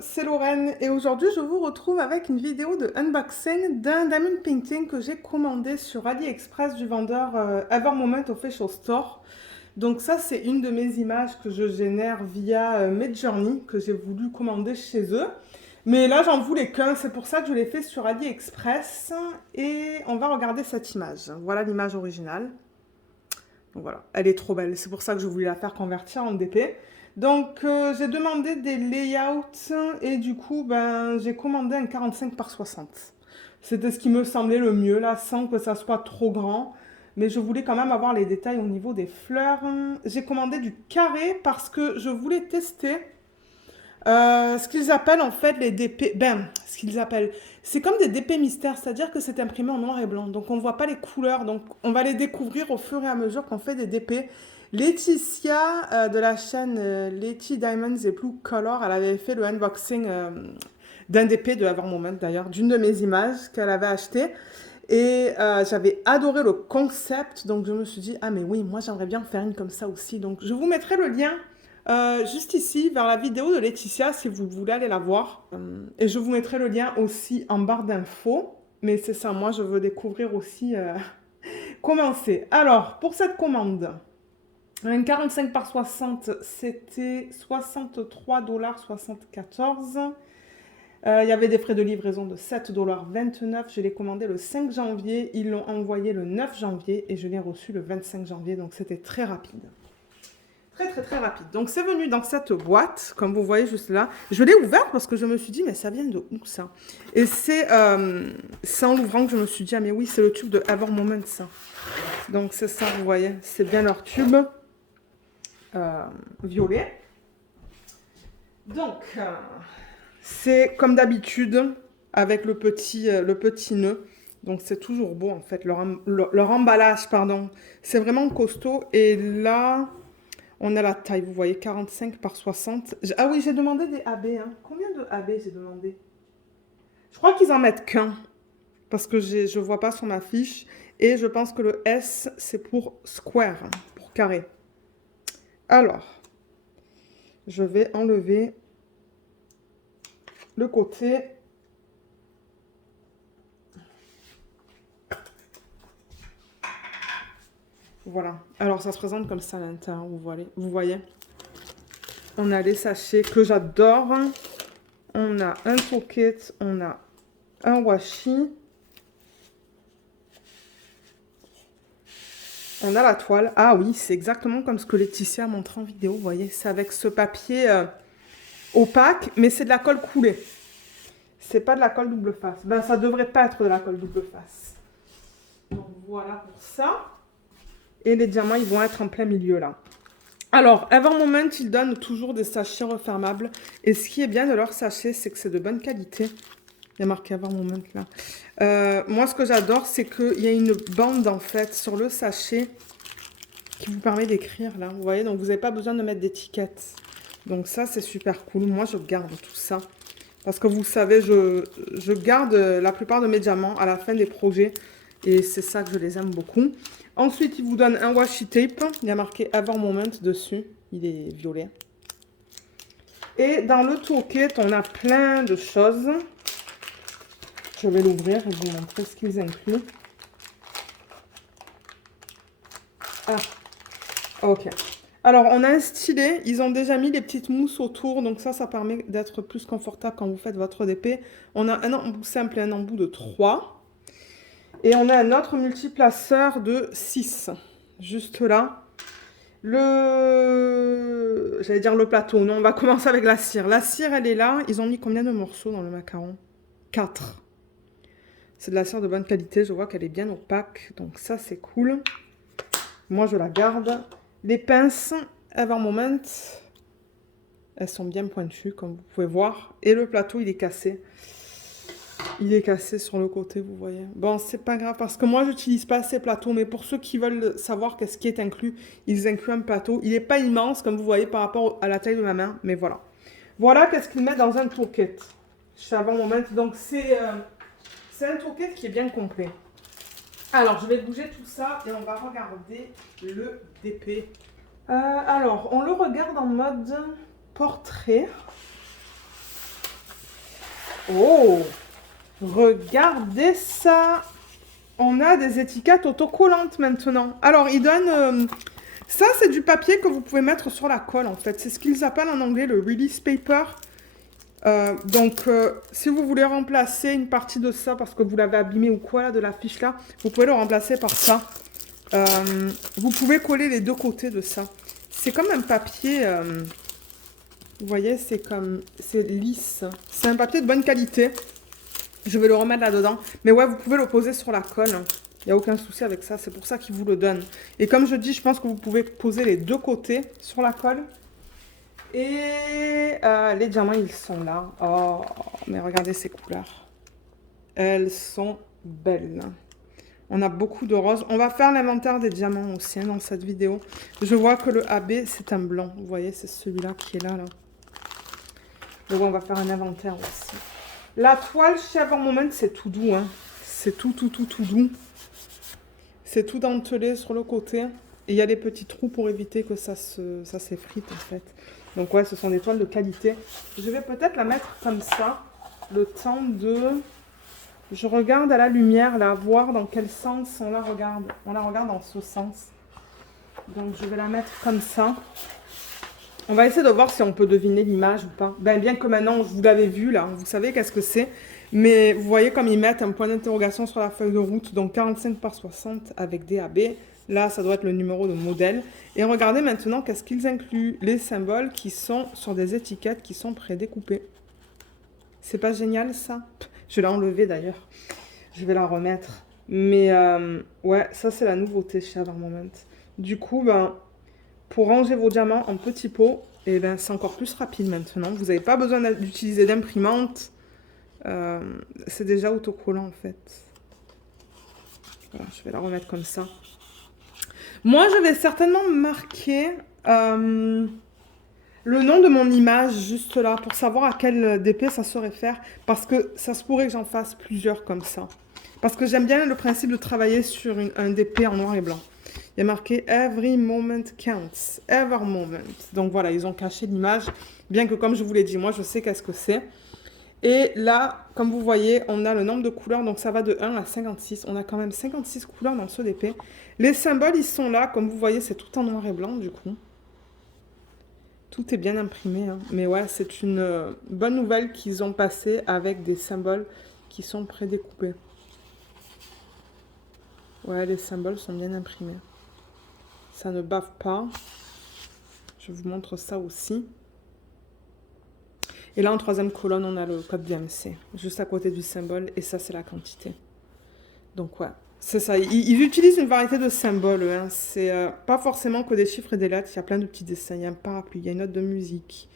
c'est Lorraine et aujourd'hui je vous retrouve avec une vidéo de unboxing d'un diamond painting que j'ai commandé sur AliExpress du vendeur Evermoment Official Store. Donc ça c'est une de mes images que je génère via Midjourney que j'ai voulu commander chez eux. Mais là j'en voulais qu'un, c'est pour ça que je l'ai fait sur AliExpress et on va regarder cette image. Voilà l'image originale. Donc voilà, elle est trop belle, c'est pour ça que je voulais la faire convertir en DP. Donc j'ai demandé des layouts et du coup ben, j'ai commandé un 45 par 60. C'était ce qui me semblait le mieux là, sans que ça soit trop grand. Mais je voulais quand même avoir les détails au niveau des fleurs. J'ai commandé du carré parce que je voulais tester ce qu'ils appellent en fait les DP. Ben, ce qu'ils appellent. C'est comme des DP mystères, c'est-à-dire que c'est imprimé en noir et blanc. Donc on ne voit pas les couleurs. Donc on va les découvrir au fur et à mesure qu'on fait des DP. Laetitia de la chaîne Letty Diamonds et Blue Color, elle avait fait le unboxing d'un DP de Evermoment d'ailleurs, d'une de mes images qu'elle avait acheté. Et j'avais adoré le concept, donc je me suis dit, ah mais oui, moi j'aimerais bien faire une comme ça aussi. Donc je vous mettrai le lien juste ici, vers la vidéo de Laetitia, si vous voulez aller la voir. Et je vous mettrai le lien aussi en barre d'infos. Mais c'est ça, moi je veux découvrir aussi comment c'est. Alors, pour cette commande, un 45 par 60, c'était 63,74 $. Il y avait des frais de livraison de 7,29 $. Je l'ai commandé le 5 janvier, ils l'ont envoyé le 9 janvier et je l'ai reçu le 25 janvier, donc c'était très rapide. Très très très rapide. Donc c'est venu dans cette boîte, comme vous voyez juste là. Je l'ai ouverte parce que je me suis dit, mais ça vient de où ça? Et c'est en l'ouvrant que je me suis dit, ah mais oui, c'est le tube de Evermoment ça. Donc c'est ça, vous voyez, c'est bien leur tube violet. Donc c'est comme d'habitude avec le petit nœud. Donc c'est toujours beau en fait, leur emballage, pardon. C'est vraiment costaud. Et là... On a la taille, vous voyez, 45 par 60. Ah oui, j'ai demandé des AB. Hein. Combien de AB j'ai demandé? Je crois qu'ils en mettent qu'un. Parce que je ne vois pas sur ma fiche. Et je pense que le S, c'est pour square, hein, pour carré. Alors, je vais enlever le côté. Voilà. Alors, ça se présente comme ça à l'intérieur, vous voyez. On a les sachets que j'adore. On a un pocket, on a un washi. On a la toile. Ah oui, c'est exactement comme ce que Laetitia a montré en vidéo. Vous voyez, c'est avec ce papier opaque, mais c'est de la colle coulée. C'est pas de la colle double face. Ben, ça devrait pas être de la colle double face. Donc voilà pour ça. Et les diamants, ils vont être en plein milieu là. Alors, Evermoment, ils donnent toujours des sachets refermables. Et ce qui est bien de leurs sachets, c'est que c'est de bonne qualité. Il y a marqué Evermoment là. Moi, ce que j'adore, c'est qu'il y a une bande en fait sur le sachet qui vous permet d'écrire là. Vous voyez, donc vous n'avez pas besoin de mettre d'étiquette. Donc ça, c'est super cool. Moi, je garde tout ça. Parce que vous savez, je garde la plupart de mes diamants à la fin des projets. Et c'est ça que je les aime beaucoup. Ensuite, il vous donne un washi tape. Il y a marqué Evermoment dessus. Il est violet. Et dans le toolkit, on a plein de choses. Je vais l'ouvrir et vous montrer ce qu'ils incluent. Ah, ok. Alors, on a un stylet. Ils ont déjà mis les petites mousses autour. Donc ça permet d'être plus confortable quand vous faites votre DP. On a un embout simple et un embout de 3. Et on a un autre multiplaceur de 6. Juste là. J'allais dire le plateau. Non, on va commencer avec la cire. La cire, elle est là. Ils ont mis combien de morceaux dans le macaron? 4. C'est de la cire de bonne qualité. Je vois qu'elle est bien opaque. Donc ça, c'est cool. Moi, je la garde. Les pinces Evermoment, elles sont bien pointues, comme vous pouvez voir. Et le plateau, il est cassé. Il est cassé sur le côté, vous voyez. Bon, c'est pas grave, parce que moi, j'utilise pas ces plateaux. Mais pour ceux qui veulent savoir qu'est-ce qui est inclus, ils incluent un plateau. Il n'est pas immense, comme vous voyez, par rapport à la taille de ma main. Mais voilà. Voilà qu'est-ce qu'ils mettent dans un toolkit. Chez Evermoment. Donc, c'est un toolkit qui est bien complet. Alors, je vais bouger tout ça et on va regarder le DP. Alors, on le regarde en mode portrait. Oh, regardez ça. On a des étiquettes autocollantes maintenant. Alors, ils donnent... ça, c'est du papier que vous pouvez mettre sur la colle, en fait. C'est ce qu'ils appellent en anglais le release paper. Si vous voulez remplacer une partie de ça, parce que vous l'avez abîmé ou quoi, là, de la fiche là, vous pouvez le remplacer par ça. Vous pouvez coller les deux côtés de ça. C'est comme un papier... vous voyez, c'est lisse. C'est un papier de bonne qualité. Je vais le remettre là-dedans. Mais ouais, vous pouvez le poser sur la colle. Il n'y a aucun souci avec ça. C'est pour ça qu'ils vous le donnent. Et comme je dis, je pense que vous pouvez poser les deux côtés sur la colle. Et les diamants, ils sont là. Oh, mais regardez ces couleurs. Elles sont belles. On a beaucoup de roses. On va faire l'inventaire des diamants aussi dans cette vidéo. Je vois que le AB, c'est un blanc. Vous voyez, c'est celui-là qui est là. Donc, on va faire un inventaire aussi. La toile chez Ever Moment, c'est tout doux. Hein. C'est tout doux. C'est tout dentelé sur le côté. Et il y a des petits trous pour éviter que ça s'effrite, en fait. Donc, ouais, ce sont des toiles de qualité. Je vais peut-être la mettre comme ça. Le temps de... Je regarde à la lumière, là, voir dans quel sens on la regarde. On la regarde dans ce sens. Donc, je vais la mettre comme ça. On va essayer de voir si on peut deviner l'image ou pas. Ben, bien que maintenant, vous l'avez vu, là, vous savez qu'est-ce que c'est. Mais vous voyez comme ils mettent un point d'interrogation sur la feuille de route. Donc, 45 par 60 avec DAB. Là, ça doit être le numéro de modèle. Et regardez maintenant qu'est-ce qu'ils incluent. Les symboles qui sont sur des étiquettes qui sont prédécoupées. C'est pas génial, ça? Je l'ai enlevée d'ailleurs. Je vais la remettre. Mais ouais, ça c'est la nouveauté chez Ever Moment. Du coup, ben, pour ranger vos diamants en petits pots, et ben, c'est encore plus rapide maintenant. Vous n'avez pas besoin d'utiliser d'imprimante. C'est déjà autocollant en fait. Voilà, je vais la remettre comme ça. Moi, je vais certainement marquer le nom de mon image juste là pour savoir à quel DP ça se réfère. Parce que ça se pourrait que j'en fasse plusieurs comme ça. Parce que j'aime bien le principe de travailler sur un DP en noir et blanc. Il y a marqué Every moment counts. Ever moment. Donc voilà, ils ont caché l'image. Bien que comme je vous l'ai dit, moi je sais qu'est-ce que c'est. Et là, comme vous voyez, on a le nombre de couleurs. Donc ça va de 1 à 56. On a quand même 56 couleurs dans ce DP. Les symboles, ils sont là. Comme vous voyez, c'est tout en noir et blanc du coup. Tout est bien imprimé. Hein. Mais ouais, c'est une bonne nouvelle qu'ils ont passé avec des symboles qui sont prédécoupés. Ouais, les symboles sont bien imprimés. Ça ne bave pas. Je vous montre ça aussi. Et là, en troisième colonne, on a le code DMC, juste à côté du symbole. Et ça, c'est la quantité. Donc, ouais, c'est ça. Ils utilisent une variété de symboles. Hein. C'est pas forcément que des chiffres et des lettres. Il y a plein de petits dessins. Il y a un parapluie, il y a une note de musique.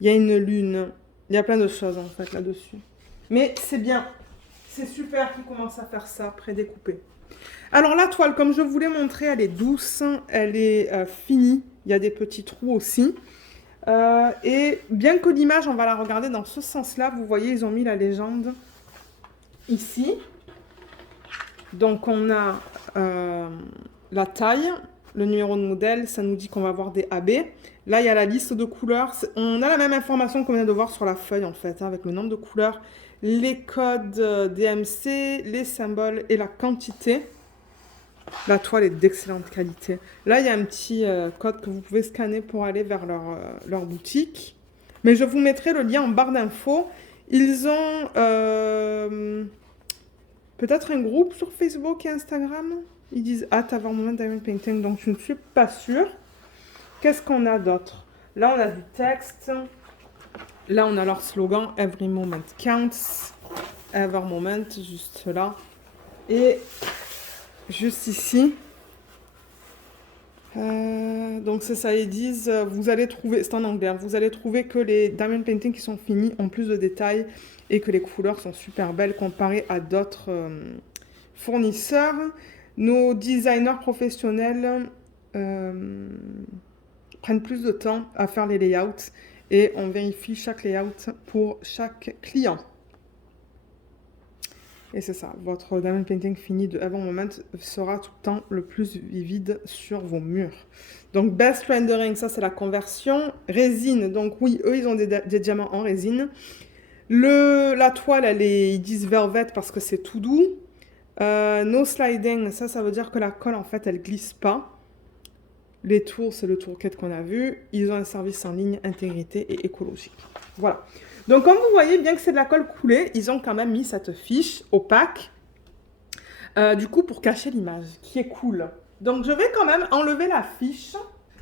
Il y a une lune. Il y a plein de choses, en fait, là-dessus. Mais c'est bien. C'est super qu'ils commencent à faire ça, prédécoupé. Alors, la toile, comme je vous l'ai montré, elle est douce. Elle est finie. Il y a des petits trous aussi. Et bien que l'image, on va la regarder dans ce sens-là, vous voyez, ils ont mis la légende ici. Donc, on a la taille, le numéro de modèle, ça nous dit qu'on va avoir des AB. Là, il y a la liste de couleurs. On a la même information qu'on vient de voir sur la feuille, en fait, hein, avec le nombre de couleurs, les codes DMC, les symboles et la quantité. La toile est d'excellente qualité. Là, il y a un petit code que vous pouvez scanner pour aller vers leur boutique. Mais je vous mettrai le lien en barre d'infos. Ils ont peut-être un groupe sur Facebook et Instagram. Ils disent Ever Moment Diamond Painting, donc je ne suis pas sûre. Qu'est-ce qu'on a d'autre? Là, on a du texte. Là, on a leur slogan Every Moment Counts. Ever Moment, juste là. Et juste ici. Donc c'est ça, ils disent, vous allez trouver, c'est en anglais, vous allez trouver que les diamond paintings qui sont finis ont plus de détails et que les couleurs sont super belles comparées à d'autres fournisseurs. Nos designers professionnels prennent plus de temps à faire les layouts et on vérifie chaque layout pour chaque client. Et c'est ça, votre diamond painting fini de Ever Moment sera tout le temps le plus vivide sur vos murs. Donc best rendering, ça c'est la conversion. Résine, donc oui, eux ils ont des diamants en résine. La toile, ils disent velvet parce que c'est tout doux. No sliding, ça veut dire que la colle, en fait, elle glisse pas. Les tours, c'est le tourquette qu'on a vu. Ils ont un service en ligne, intégrité et écologique. Voilà. Donc, comme vous voyez, bien que c'est de la colle coulée, ils ont quand même mis cette fiche opaque, du coup, pour cacher l'image, qui est cool. Donc, je vais quand même enlever la fiche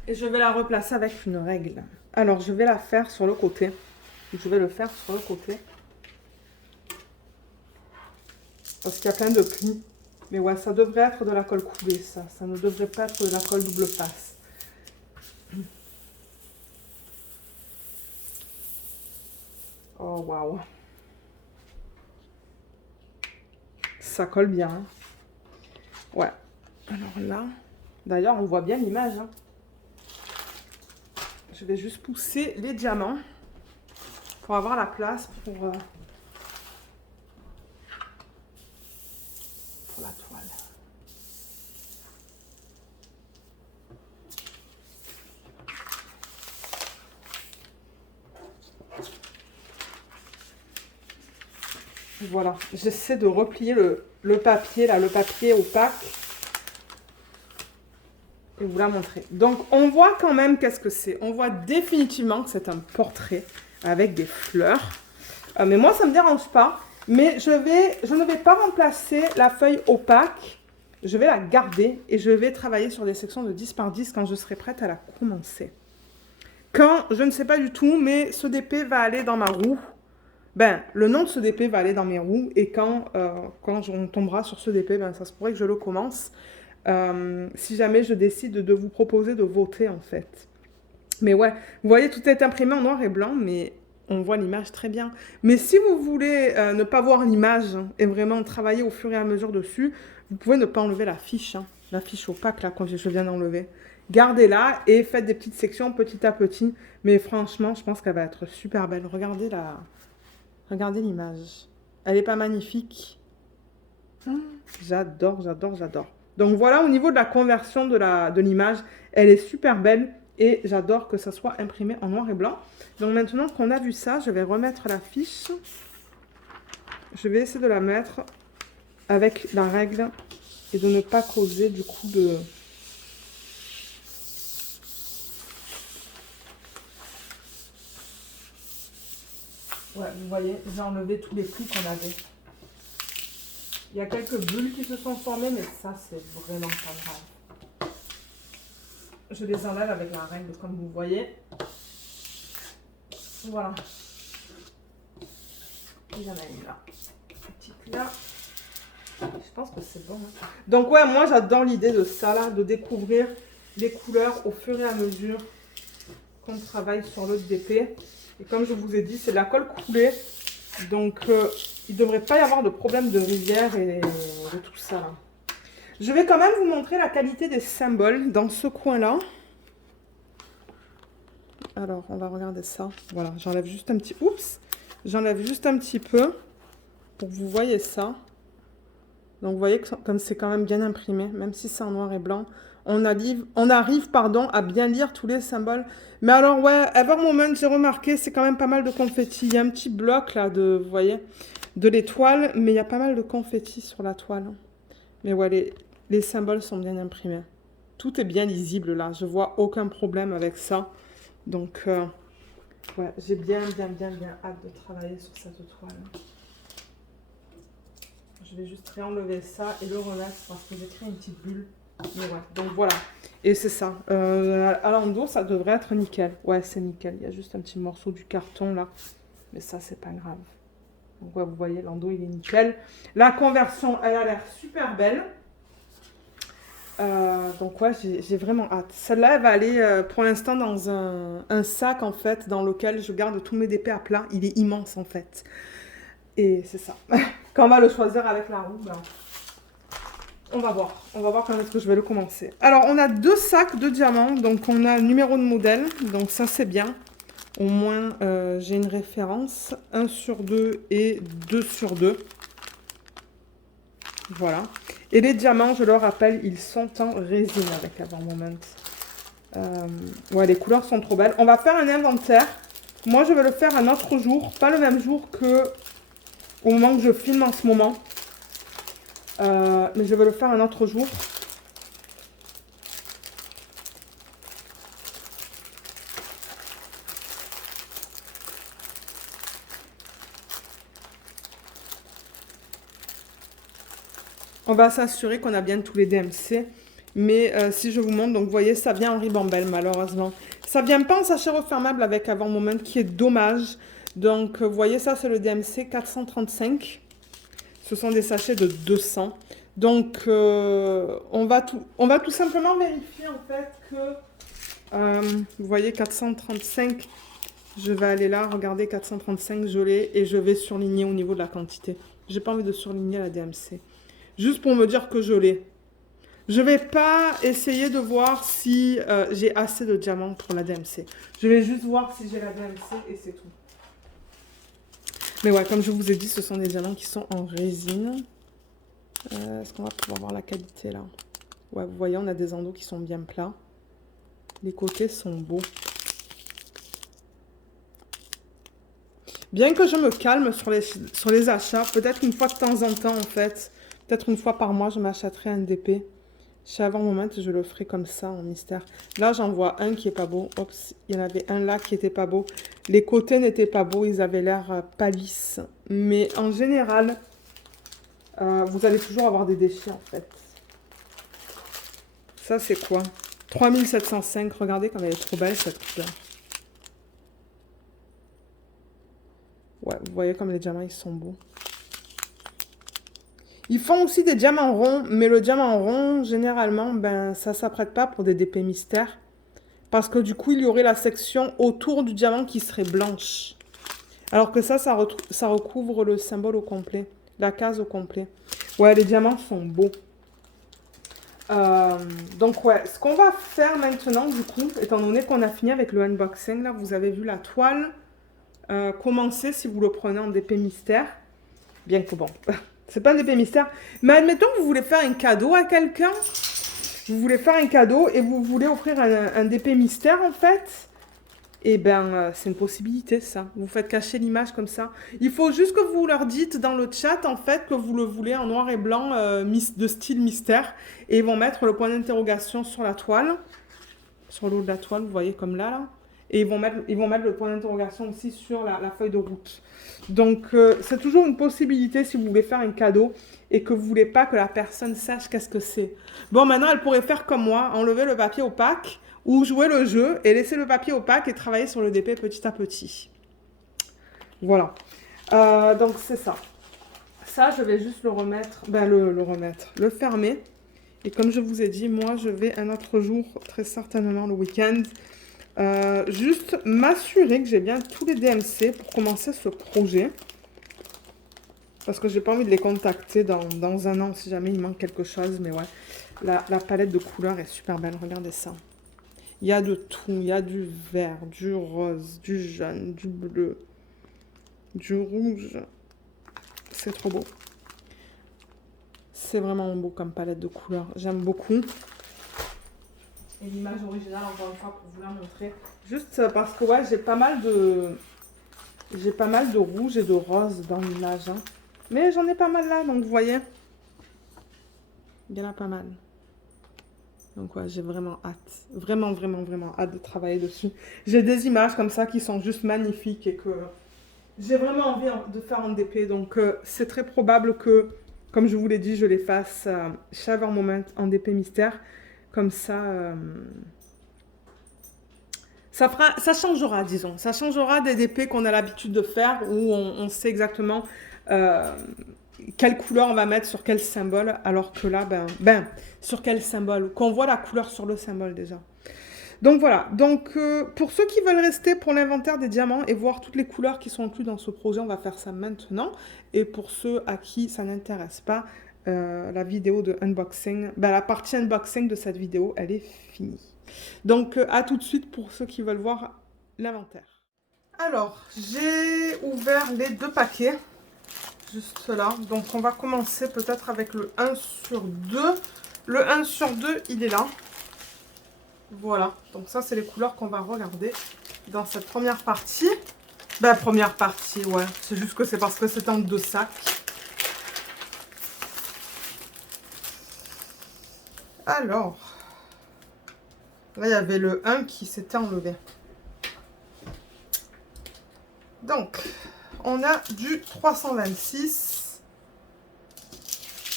et je vais la replacer avec une règle. Alors, je vais la faire sur le côté. Je vais le faire sur le côté. Parce qu'il y a plein de plis. Mais ouais, ça devrait être de la colle coulée, ça. Ça ne devrait pas être de la colle double face. Oh, waouh. Ça colle bien. Hein. Ouais. Alors là, d'ailleurs, on voit bien l'image. Hein. Je vais juste pousser les diamants pour avoir la place pour la toile. Voilà, j'essaie de replier le papier, là, le papier opaque. Et vous la montrer. Donc, on voit quand même qu'est-ce que c'est. On voit définitivement que c'est un portrait avec des fleurs. Mais moi, ça ne me dérange pas. Mais je ne vais pas remplacer la feuille opaque. Je vais la garder et je vais travailler sur des sections de 10 par 10 quand je serai prête à la commencer. Quand, je ne sais pas du tout, mais ce DP va aller dans ma roue. Ben, le nom de ce DP va aller dans mes roues. Et quand on tombera sur ce DP, ben, ça se pourrait que je le commence. Si jamais je décide de vous proposer de voter, en fait. Mais ouais, vous voyez, tout est imprimé en noir et blanc, mais on voit l'image très bien. Mais si vous voulez ne pas voir l'image et vraiment travailler au fur et à mesure dessus, vous pouvez ne pas enlever la fiche, hein, la fiche opaque, là, quand je viens d'enlever. Gardez-la et faites des petites sections petit à petit. Mais franchement, je pense qu'elle va être super belle. Regardez l'image. Elle n'est pas magnifique? J'adore, j'adore, j'adore. Donc voilà, au niveau de la conversion de l'image, elle est super belle et j'adore que ça soit imprimé en noir et blanc. Donc maintenant qu'on a vu ça, je vais remettre la fiche. Je vais essayer de la mettre avec la règle et de ne pas causer du coup de... Ouais, vous voyez, j'ai enlevé tous les plis qu'on avait. Il y a quelques bulles qui se sont formées, mais ça, c'est vraiment pas grave. Je les enlève avec la règle, comme vous voyez. Voilà. Il y en a une là. Une petite là. Je pense que c'est bon. Hein. Donc ouais, moi, j'adore l'idée de ça, là, de découvrir les couleurs au fur et à mesure qu'on travaille sur le DP. Et comme je vous ai dit, c'est de la colle coulée. Donc, il ne devrait pas y avoir de problème de rivière et de tout ça. Là. Je vais quand même vous montrer la qualité des symboles dans ce coin-là. Alors, on va regarder ça. Voilà, j'enlève juste un petit... Oups! J'enlève juste un petit peu pour que vous voyez ça. Donc, vous voyez que comme c'est quand même bien imprimé, même si c'est en noir et blanc, on arrive à bien lire tous les symboles. Mais alors, ouais, Evermoment, j'ai remarqué, c'est quand même pas mal de confettis. Il y a un petit bloc, là, vous voyez, de l'étoile, mais il y a pas mal de confettis sur la toile. Mais ouais, les symboles sont bien imprimés. Tout est bien lisible, là. Je vois aucun problème avec ça. Donc, ouais, j'ai bien hâte de travailler sur cette toile. Je vais juste réenlever ça et le remettre parce que j'ai créé une petite bulle. Mais ouais, donc voilà. Et c'est ça. À l'endos, ça devrait être nickel. Ouais, c'est nickel. Il y a juste un petit morceau du carton là. Mais ça, c'est pas grave. Donc ouais, vous voyez, l'endos, il est nickel. La conversion, elle a l'air super belle. Donc ouais, j'ai vraiment hâte. Celle-là, elle va aller pour l'instant dans un sac en fait, dans lequel je garde tous mes DP à plat. Il est immense en fait. Et c'est ça. Quand on va le choisir avec la roue, ben, on va voir. On va voir quand est-ce que je vais le commencer. Alors, on a 2 sacs de diamants. Donc, on a le numéro de modèle. Donc, ça, c'est bien. Au moins, j'ai une référence. 1 sur 2 et 2 sur 2. Voilà. Et les diamants, je le rappelle, ils sont en résine avec Evermoment. Ouais, les couleurs sont trop belles. On va faire un inventaire Moi, je vais le faire un autre jour, pas le même jour que au moment que je filme en ce moment. Mais je vais le faire un autre jour. On va s'assurer qu'on a bien tous les DMC. Mais si je vous montre, donc vous voyez, ça vient en ribambelle malheureusement. Ça vient pas en sachet refermable avec Avant Moment, qui est dommage. Donc vous voyez, ça c'est le DMC 435. Ce sont des sachets de 200. Donc on va tout simplement vérifier en fait que... vous voyez, 435, je vais aller là, regardez, 435, je l'ai. Et je vais surligner au niveau de la quantité. J'ai pas envie de surligner la DMC. Juste pour me dire que je l'ai. Je vais pas essayer de voir si j'ai assez de diamants pour la DMC. Je vais juste voir si j'ai la DMC et c'est tout. Mais ouais, comme je vous ai dit, ce sont des diamants qui sont en résine. Est-ce qu'on va pouvoir voir la qualité là? Ouais, vous voyez, on a des endos qui sont bien plats. Les côtés sont beaux. Bien que je me calme sur les achats, peut-être une fois de temps en temps en fait, peut-être une fois par mois, je m'achèterai un DP. Chez Avant Moment, je le ferai comme ça en mystère. Là, j'en vois un qui est pas beau. Oups, il y en avait un là qui était pas beau. Les côtés n'étaient pas beaux, ils avaient l'air pas lisses. Mais en général, vous allez toujours avoir des déchets en fait. Ça, c'est quoi? 3705. Regardez comme elle est trop belle cette couleur. Ouais, vous voyez comme les diamants, ils sont beaux. Ils font aussi des diamants ronds, mais le diamant rond, généralement, ben, ça ne s'apprête pas pour des DP mystères. Parce que du coup, il y aurait la section autour du diamant qui serait blanche. Alors que ça recouvre le symbole au complet, la case au complet. Ouais, les diamants sont beaux. Donc ouais, ce qu'on va faire maintenant, du coup, étant donné qu'on a fini avec le unboxing, là, vous avez vu la toile commencer si vous le prenez en DP mystère. Bien que bon... C'est pas un DP mystère. Mais admettons que vous voulez faire un cadeau à quelqu'un. Vous voulez faire un cadeau et vous voulez offrir un DP mystère en fait. Et ben c'est une possibilité ça. Vous faites cacher l'image comme ça. Il faut juste que vous leur dites dans le chat en fait que vous le voulez en noir et blanc de style mystère. Et ils vont mettre le point d'interrogation sur la toile. Sur le haut de la toile, vous voyez comme là. Et ils vont mettre le point d'interrogation aussi sur la feuille de route. Donc, c'est toujours une possibilité si vous voulez faire un cadeau et que vous ne voulez pas que la personne sache qu'est-ce que c'est. Bon, maintenant, elle pourrait faire comme moi, enlever le papier opaque ou jouer le jeu et laisser le papier opaque et travailler sur le DP petit à petit. Voilà. Donc, c'est ça. Ça, je vais juste le remettre, le fermer. Et comme je vous ai dit, moi, je vais un autre jour, très certainement le week-end, juste m'assurer que j'ai bien tous les DMC pour commencer ce projet. Parce que j'ai pas envie de les contacter dans un an si jamais il manque quelque chose. Mais ouais, la palette de couleurs est super belle. Regardez ça. Il y a de tout. Il y a du vert, du rose, du jaune, du bleu, du rouge. C'est trop beau. C'est vraiment beau comme palette de couleurs. J'aime beaucoup. Et l'image originale, encore une fois, pour vous la montrer. Juste parce que, ouais, j'ai pas mal de rouge et de rose dans l'image. Hein. Mais j'en ai pas mal là, donc vous voyez. Il y en a pas mal. Donc, ouais, j'ai vraiment hâte. Vraiment, vraiment, vraiment hâte de travailler dessus. J'ai des images comme ça qui sont juste magnifiques et que j'ai vraiment envie de faire en DP. Donc, c'est très probable que, comme je vous l'ai dit, je les fasse chez Avant Moment en DP mystère. Comme ça, ça changera, disons. Ça changera des DP qu'on a l'habitude de faire où on sait exactement quelle couleur on va mettre sur quel symbole. Alors que là, sur quel symbole? Qu'on voit la couleur sur le symbole déjà. Donc voilà. Donc pour ceux qui veulent rester pour l'inventaire des diamants et voir toutes les couleurs qui sont incluses dans ce projet, on va faire ça maintenant. Et pour ceux à qui ça n'intéresse pas, la vidéo de unboxing, la partie unboxing de cette vidéo, elle est finie. Donc, à tout de suite pour ceux qui veulent voir l'inventaire. Alors, j'ai ouvert les deux paquets, juste là. Donc, on va commencer peut-être avec le 1 sur 2. Le 1 sur 2, il est là. Voilà, donc ça, c'est les couleurs qu'on va regarder. dans cette première partie. Ben, première partie, ouais. C'est juste que c'est parce que c'est en 2 sacs. Alors, là, il y avait le 1 qui s'était enlevé. Donc, on a du 326.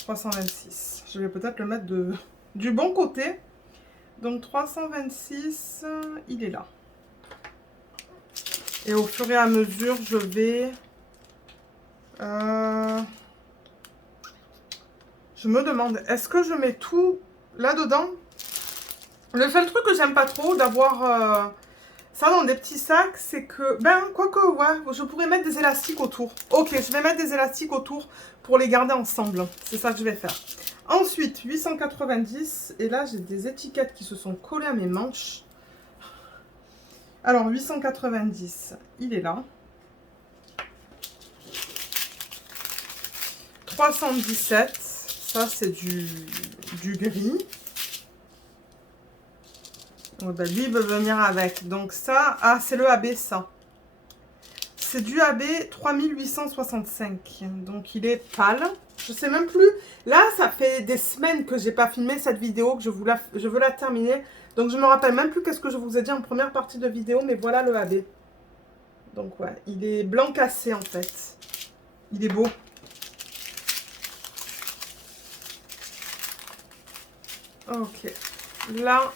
326. Je vais peut-être le mettre du bon côté. Donc, 326, il est là. Et au fur et à mesure, je vais... je me demande, est-ce que je mets tout là-dedans? Le seul truc que j'aime pas trop d'avoir ça dans des petits sacs, c'est que... Ben, quoique, ouais, je pourrais mettre des élastiques autour. Ok, je vais mettre des élastiques autour pour les garder ensemble. C'est ça que je vais faire. Ensuite, 890. Et là, j'ai des étiquettes qui se sont collées à mes manches. Alors, 890, il est là. 317, ça c'est du gris. Ouais, bah lui il veut venir avec. Donc ça, ah c'est le AB ça. C'est du AB 3865. Donc il est pâle. Je sais même plus. Là, ça fait des semaines que j'ai pas filmé cette vidéo, que je veux la terminer. Donc je me rappelle même plus qu'est-ce que je vous ai dit en première partie de vidéo, mais voilà le AB. Donc ouais, il est blanc cassé en fait. Il est beau. Ok. Là,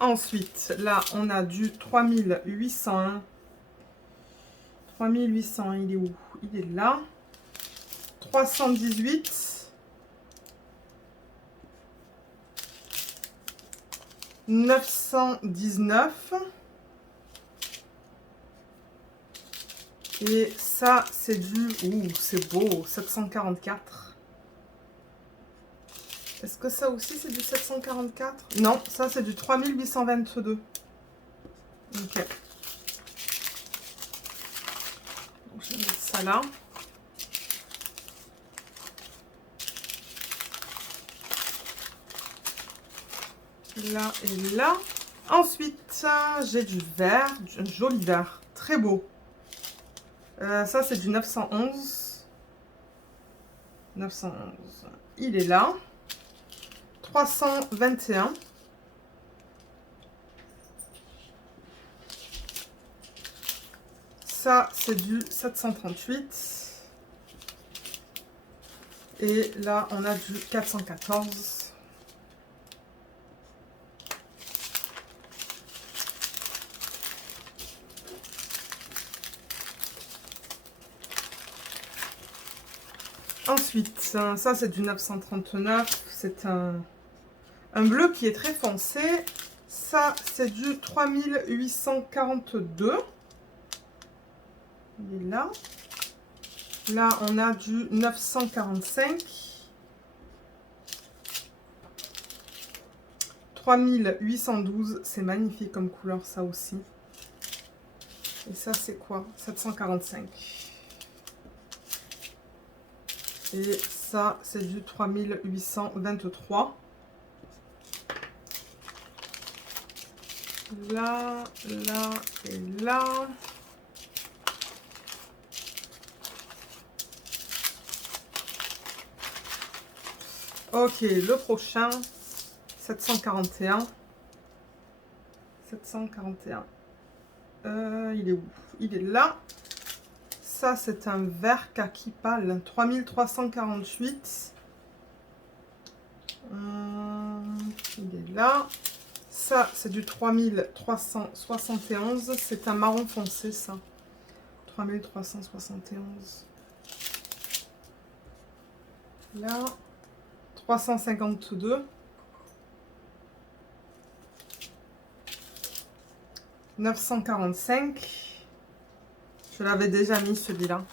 ensuite, là, on a du 3801. 3800, il est où? Il est là. 318. 919. Et ça, c'est du... Ouh, c'est beau. 744. Est-ce que ça aussi, c'est du 744? Non, ça, c'est du 3822. Ok. Donc, je vais mettre ça là. Là et là. Ensuite, j'ai du vert, un joli vert, très beau. Ça, c'est du 911. 911. Il est là. 321. Ça, c'est du 738. Et là, on a du 414. Ensuite, ça, c'est du 939. C'est un bleu qui est très foncé. Ça, c'est du 3842. Il est là. Là, on a du 945. 3812. C'est magnifique comme couleur, ça aussi. Et ça, c'est quoi? 745. Et ça, c'est du 3823. Là, là et là. Ok, le prochain, 741. 741. Il est où? Il est là. Ça, c'est un vert kaki pâle. 3348. Il est là. Ça, c'est du 3371. C'est un marron foncé, ça. 3371. Là. 352. 945. Je l'avais déjà mis celui-là.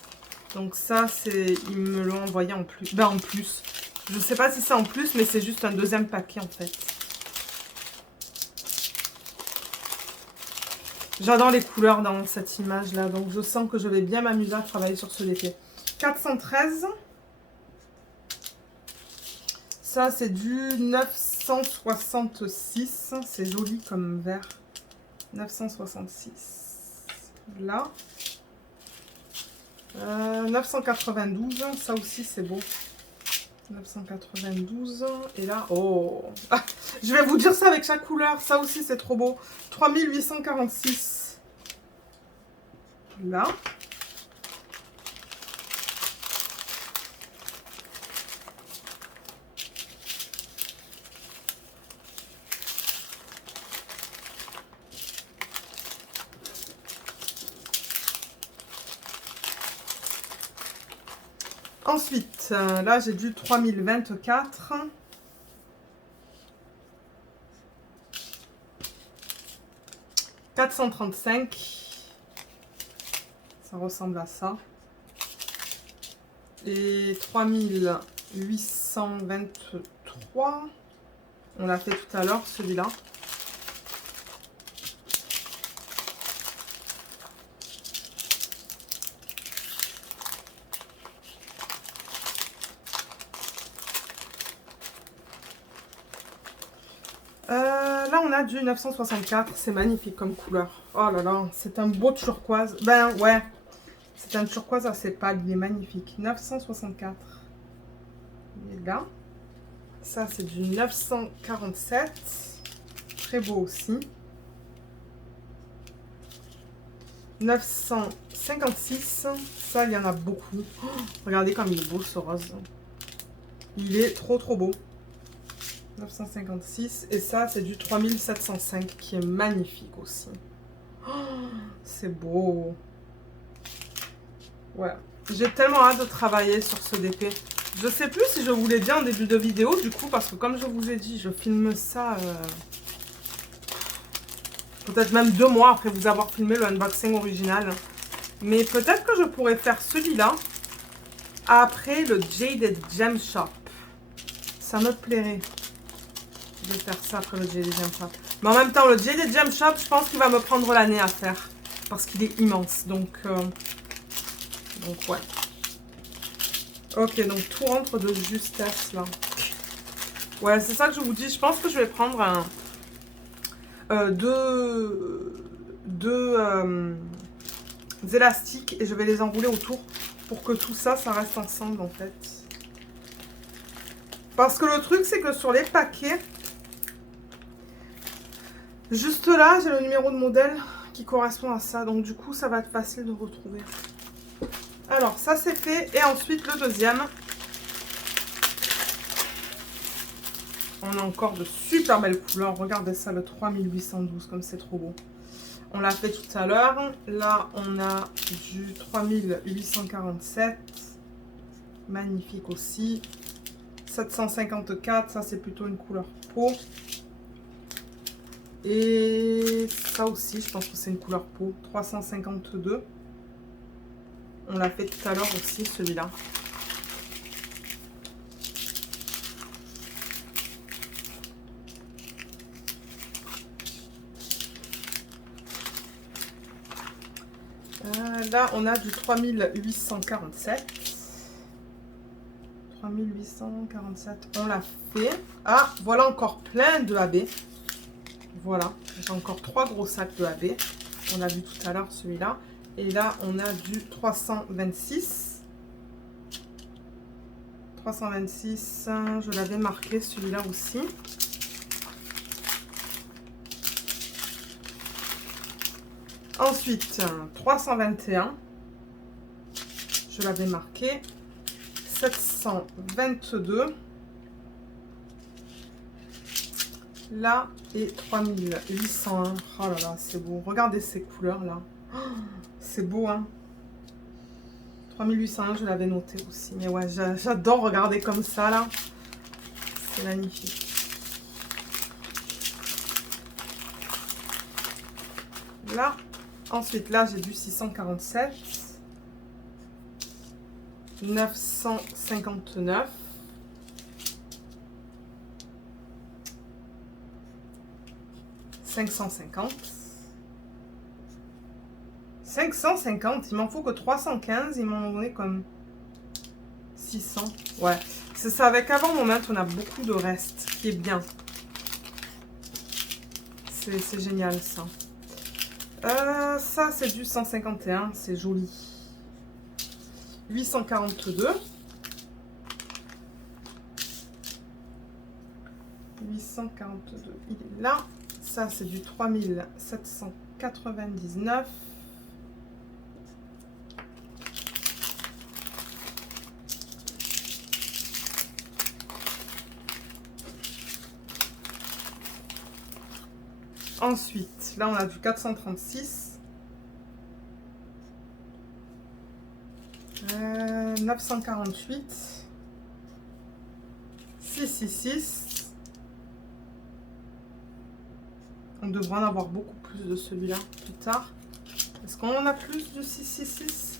Donc ça, c'est... Ils me l'ont envoyé en plus. Ben en plus. Je sais pas si c'est en plus, mais c'est juste un deuxième paquet en fait. J'adore les couleurs dans cette image-là. Donc je sens que je vais bien m'amuser à travailler sur ce défi. 413. Ça, c'est du 966. C'est joli comme vert. 966. Là. 992, ça aussi c'est beau. 992, et là, oh ah, je vais vous dire ça avec chaque couleur, ça aussi c'est trop beau. 3846. Là. Ensuite, là j'ai du 3024. « 435. Ça ressemble à ça. Et 3823. On l'a fait tout à l'heure, celui-là. Là, on a du 964. C'est magnifique comme couleur. Oh là là, c'est un beau turquoise. Ben ouais, c'est un turquoise assez pâle. Il est magnifique. 964. Il est là. Ça, c'est du 947. Très beau aussi. 956. Ça, il y en a beaucoup. Oh, regardez comme il est beau, ce rose. Il est trop, trop beau. 956. Et ça, c'est du 3705 qui est magnifique aussi. Oh, c'est beau. Ouais. J'ai tellement hâte de travailler sur ce DP. Je sais plus si je vous l'ai dit en début de vidéo, du coup, parce que comme je vous ai dit, je filme ça peut-être même 2 mois après vous avoir filmé le unboxing original. Mais peut-être que je pourrais faire celui-là après le Jaded Gem Shop. Ça me plairait de faire ça après le Jaded Gem Shop. Mais en même temps, le Jaded Gem Shop, je pense qu'il va me prendre l'année à faire. Parce qu'il est immense. Donc ouais. Ok, donc tout rentre de justesse là. Ouais, c'est ça que je vous dis. Je pense que je vais prendre deux élastiques et je vais les enrouler autour pour que tout ça, ça reste ensemble en fait. Parce que le truc, c'est que sur les paquets, juste là, j'ai le numéro de modèle qui correspond à ça. Donc du coup, ça va être facile de retrouver. Alors, ça c'est fait. Et ensuite, le deuxième. On a encore de super belles couleurs. Regardez ça, le 3812, comme c'est trop beau. On l'a fait tout à l'heure. Là, on a du 3847. Magnifique aussi. 754, ça c'est plutôt une couleur peau. Et ça aussi, je pense que c'est une couleur peau. 352. On l'a fait tout à l'heure aussi, celui-là. Là, on a du 3847. 3847, on l'a fait. Ah, voilà encore plein de AB. Voilà, j'ai encore 3 gros sacs de AB. On l'a vu tout à l'heure, celui-là. Et là, on a du 326. 326, je l'avais marqué, celui-là aussi. Ensuite, 321. Je l'avais marqué. 722. Là, et 3801. Oh là là, c'est beau. Regardez ces couleurs-là. Oh, c'est beau, hein. 3801, je l'avais noté aussi. Mais ouais, j'adore regarder comme ça, là. C'est magnifique. Là, ensuite, là, j'ai du 647. 959. 550. 550, il m'en faut que 315, ils m'en ont donné comme 600. Ouais, c'est ça, avec Avant Moment, on a beaucoup de restes, qui est bien. C'est génial, ça. Ça, c'est du 151, c'est joli. 842. 842, il est là. Ça, c'est du 3799. Ensuite, là, on a du 436. 948. 666. On devrait en avoir beaucoup plus de celui-là plus tard. Est-ce qu'on en a plus du 666?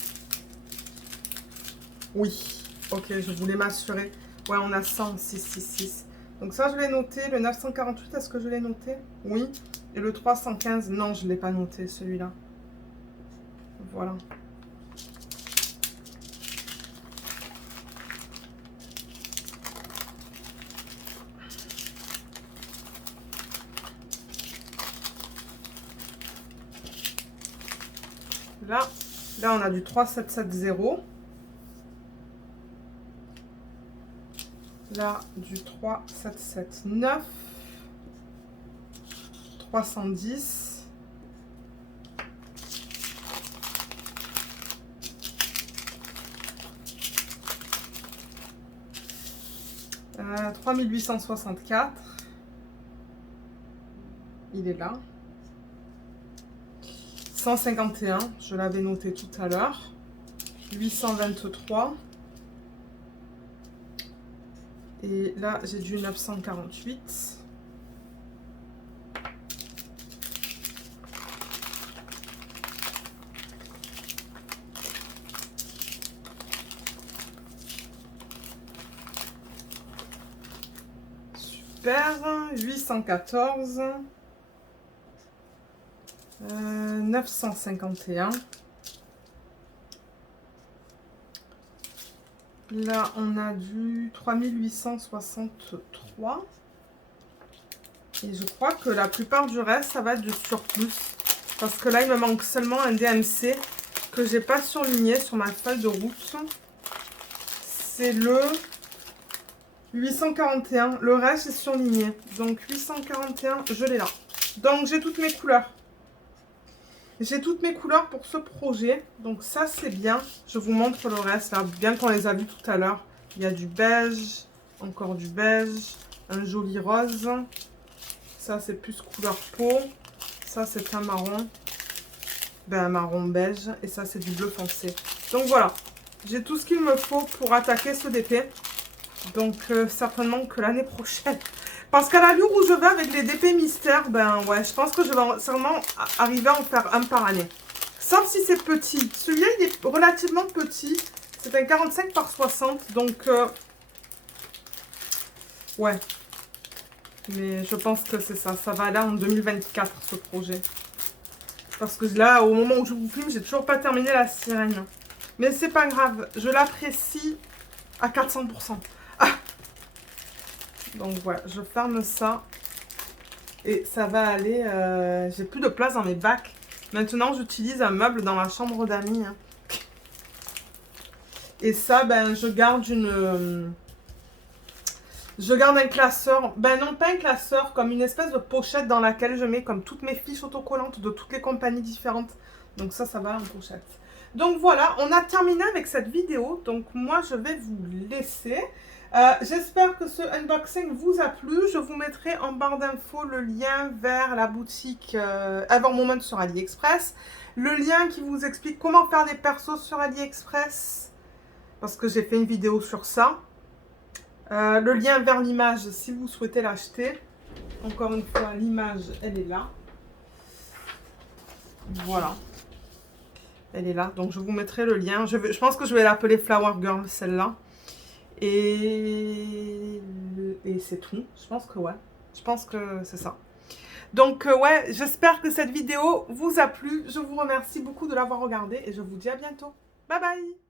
Oui. Ok, je voulais m'assurer. Ouais, on a 100 666. Donc ça, je l'ai noté. Le 948, est-ce que je l'ai noté? Oui. Et le 315, non, je ne l'ai pas noté, celui-là. Voilà. Là, on a du 3770. Là, du 3779. 310. 3864. Il est là. 151, je l'avais noté tout à l'heure. 823. Et là, j'ai du 948. Super. 814. 951. Là, on a du 3863. Et je crois que la plupart du reste, ça va être du surplus. Parce que là, il me manque seulement un DMC que j'ai pas surligné sur ma feuille de route. C'est le 841. Le reste est surligné. Donc 841, je l'ai là. Donc j'ai toutes mes couleurs. J'ai toutes mes couleurs pour ce projet. Donc ça, c'est bien. Je vous montre le reste là. Bien qu'on les a vus tout à l'heure. Il y a du beige. Encore du beige. Un joli rose. Ça, c'est plus couleur peau. Ça, c'est un marron. Ben, un marron beige. Et ça, c'est du bleu foncé. Donc voilà. J'ai tout ce qu'il me faut pour attaquer ce DP. Donc certainement que l'année prochaine. Parce qu'à l'allure où je vais avec les DP mystères, ben ouais, je pense que je vais sûrement arriver à en faire un par année. Sauf si c'est petit. Celui-là, il est relativement petit. C'est un 45 par 60. Donc, ouais. Mais je pense que c'est ça. Ça va aller en 2024, ce projet. Parce que là, au moment où je vous filme, j'ai toujours pas terminé la sirène. Mais c'est pas grave. Je l'apprécie à 400%. Donc voilà, je ferme ça. Et ça va aller... j'ai plus de place dans mes bacs. Maintenant, j'utilise un meuble dans ma chambre d'amis. Hein. Et ça, ben, je garde une... je garde un classeur. Ben non, pas un classeur, comme une espèce de pochette dans laquelle je mets comme toutes mes fiches autocollantes de toutes les compagnies différentes. Donc ça va en pochette. Donc voilà, on a terminé avec cette vidéo. Donc moi, je vais vous laisser. J'espère que ce unboxing vous a plu. Je vous mettrai en barre d'infos le lien vers la boutique Ever Moment sur AliExpress. Le lien qui vous explique comment faire des persos sur AliExpress. Parce que j'ai fait une vidéo sur ça. Le lien vers l'image si vous souhaitez l'acheter. Encore une fois, l'image, elle est là. Voilà. Elle est là. Donc, je vous mettrai le lien. Je pense que je vais l'appeler Flower Girl, celle-là. Et c'est tout. Je pense que ouais. Je pense que c'est ça. Donc, ouais, j'espère que cette vidéo vous a plu. Je vous remercie beaucoup de l'avoir regardée et je vous dis à bientôt. Bye bye!